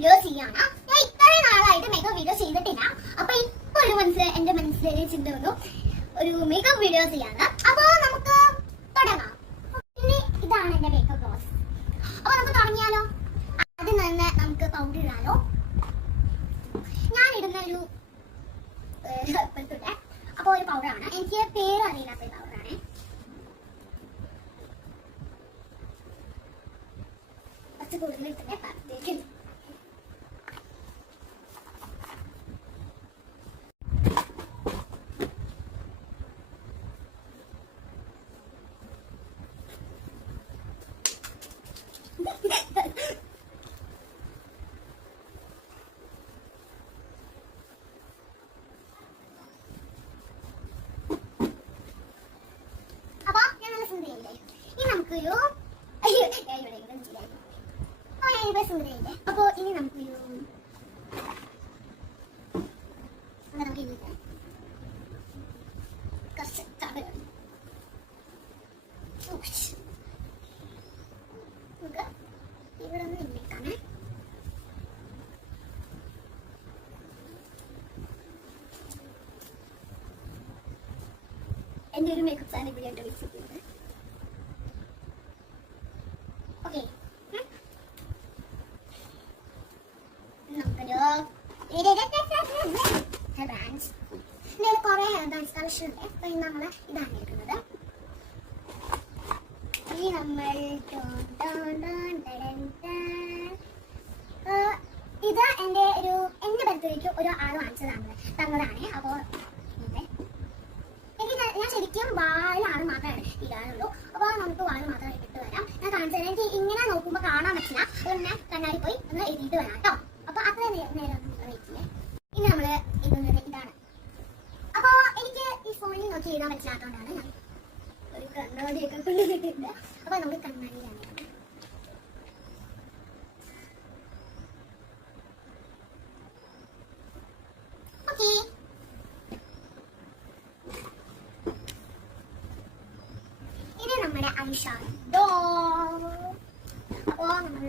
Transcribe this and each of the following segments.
Video ചെയ്യാണ് ഞാൻ ഇത്രയും നാളായിട്ട് മേക്കപ്പ് വീഡിയോ ചെയ്തിട്ടില്ല. അപ്പൊ ഇപ്പൊ ഒരു മനസ്സിൽ എന്റെ മനസ്സിൽ ചിന്ത വന്നു. ഒരു മേക്കപ്പ് വീഡിയോ ചെയ്യാണ് അപ്പൊ നമുക്ക് തുടങ്ങാം. പിന്നെ ഇതാണ് എന്റെ മേക്കപ്പ് ബോസ് അപ്പൊ നമുക്ക് തുടങ്ങിയാലോ? ആദ്യം തന്നെ നമുക്ക് പൗഡർ ഇടാലോ ഞാൻ ഇടുന്ന ഒരു അപ്പൊ ഒരു പൗഡറാണ് എനിക്ക് പേര് അറിയില്ലാത്ത ഒരു പൗഡറാണ് കുറച്ച് കൂടുതൽ ഇട്ടിട്ട് പരത്തേക്ക് അപ്പൊ ഞാൻ നല്ല സുന്ദരിയല്ലേ ഇനി നമുക്കൊരു അയ്യോ ഞാൻ ഇവിടെ ഇവിടെ ശരിയായി ആ ഞാൻ ഇവിടെ സുന്ദരിയല്ലേ അപ്പോ ഇനി നമുക്കൊരു നമുക്ക് ഇനി എന്റെ ഒരു മേക്കപ്പ് സാധനം ഇവിടെ ഉണ്ട് വെച്ചിട്ടുണ്ട് ഓക്കെ നമുക്കൊരു ബാൻഡ്സ് ഇതിൽ കളക്ഷൻ ഉണ്ട് നമ്മൾ ഇതാണ് എടുക്കുന്നത് ഈ നമ്മൾ ഇത് എന്റെ ഒരു എന്റെ ബർത്ത്ഡേക്ക് ഒരു ആൾ വാങ്ങിച്ചതാണ്. തന്നതാണ്. അപ്പോൾ എനിക്ക് ഞാൻ- ശരിക്കും വാലാണ് മാത്രമേ ഇടാനുള്ളൂ അപ്പൊ നമുക്ക് വാൽ മാത്രമേ ഇട്ടിട്ട് വരാം. ഞാൻ കാണിച്ചു തരാം. എനിക്ക് ഇങ്ങനെ നോക്കുമ്പോ കാണാൻ പറ്റില്ല. അതുകൊണ്ട് ഞാൻ കണ്ണാടി പോയി ഒന്ന് എഴുതിയിട്ട് വരാം കേട്ടോ. അപ്പൊ അത്ര നേരം വെയിറ്റ് ചെയ്യേ ഇനി നമ്മൾ ഇടുന്നത് ഇതാണ് അപ്പൊ എനിക്ക് നോക്കി എഴുതാൻ പറ്റില്ലാത്തതുകൊണ്ടാണ് ഞാൻ ഒരു കണ്ണാടിയൊക്കെ കൊണ്ടുവന്നിട്ടുണ്ട്. അപ്പൊ നമുക്ക് കണ്ണാടിയിലാണ് ഇത് നമ്മുടെ ഐഷാഡോ അപ്പോ നമ്മൾ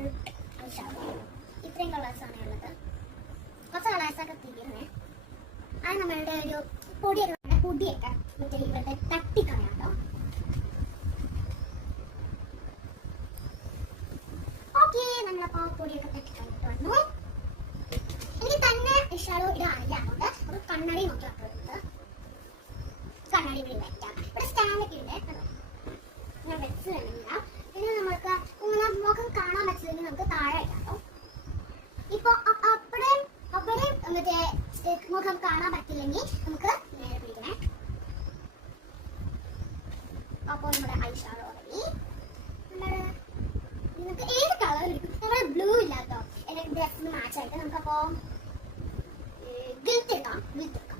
ഐഷാഡോ ഇത്രയും കളേഴ്സാണ് ഉള്ളത്. കുറച്ച് കളേഴ്സൊക്കെ തീരുന്നേ അത് നമ്മളുടെ ഒരു പൊടിയൊക്കെ പൊടിയൊക്കെ. മറ്റേ തട്ടിക്കളയാം കേട്ടോ ഓക്കെ നമ്മളപ്പോ പൊടിയൊക്കെ തട്ടിക്കളഞ്ഞിട്ട് വന്നു. എനിക്ക് തന്നെ ഐഷാഡോ ഇടാൻ അറിയാറുണ്ട്. ഒരു കണ്ണടി നോക്കി വെക്കുന്നത് കണ്ണടി ഇവിടെ വെക്കാം ഇവിടെ സ്റ്റാൻഡൊക്കെ ഉണ്ട്. കേട്ടോ ഞാൻ വെച്ച് തന്നില്ല പിന്നെ നമ്മൾക്ക് ഇങ്ങനെ മുഖം കാണാൻ പറ്റില്ലെങ്കിൽ നമുക്ക് താഴെ ഇടാം കേട്ടോ ഇപ്പൊ അ- അവിടെ അവിടെ മറ്റേ മുഖം കാണാൻ പറ്റില്ലെങ്കിൽ നമുക്ക് നേരെ പിടിക്കണേ. അപ്പൊ നമ്മുടെ ഐഷാഡോ റെഡി നമ്മുടെ നിങ്ങൾക്ക് ഏത് കളർ എടുക്കും നമ്മുടെ ബ്ലൂ ഇല്ല കേട്ടോ എന്റെ ഡ്രസ്സിന് മാച്ച് ആയിട്ട് നമുക്കപ്പോ ഗിൽറ്റ് എടുക്കാം ഗിൽറ്റ് എടുക്കാം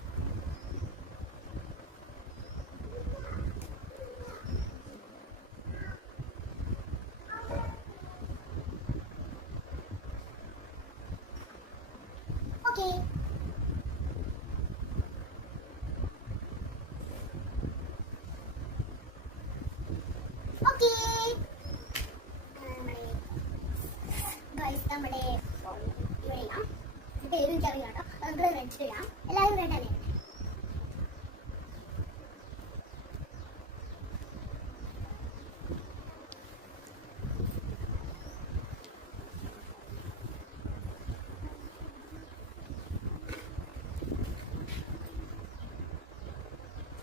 ഓക്കെ നമ്മുടെ ഇവിടെ ഇടാം. പേരും കേട്ടോ നമുക്ക് റെഡ് ഇടാം എല്ലാവരും അല്ലേ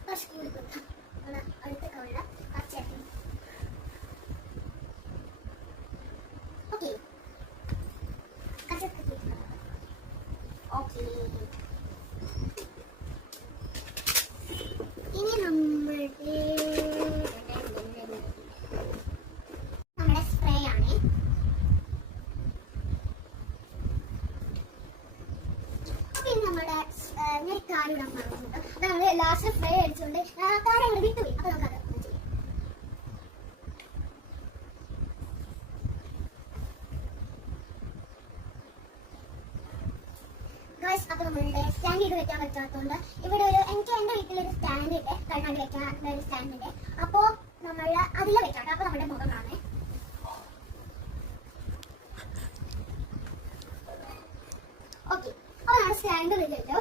കുറച്ച് കൂടി കൊടുക്കാം അവിടെ അടുത്ത കവള പച്ചയാക്കി ഓക്കെ ഓക്കെ ഇനി നമ്മളുടെ നമ്മുടെ സ്പ്രേ ആണ് നമ്മുടെ ഞാൻ കാര്യം ഇടാൻ നമ്മൾ ലാസ്റ്റ് ഫ്രൈ അടിച്ചുകൊണ്ട് കാര്യം ഇവിടെ വിട്ടുപോയി അപ്പൊ നമുക്കത് അപ്പൊ നമ്മളുടെ സ്റ്റാൻഡ് ചെയ്ത് വെക്കാൻ പറ്റാത്തതുകൊണ്ട് ഇവിടെ ഒരു എനിക്ക് എന്റെ വീട്ടിലൊരു സ്റ്റാൻഡ് ഉണ്ട് കണ്ണാടി വെക്കാൻ ഒരു സ്റ്റാൻഡ് ഉണ്ട് അപ്പോ നമ്മൾ അതിൽ വെക്കാം അപ്പൊ നമ്മുടെ മുഖം സ്റ്റാൻഡ് ഇല്ലല്ലോ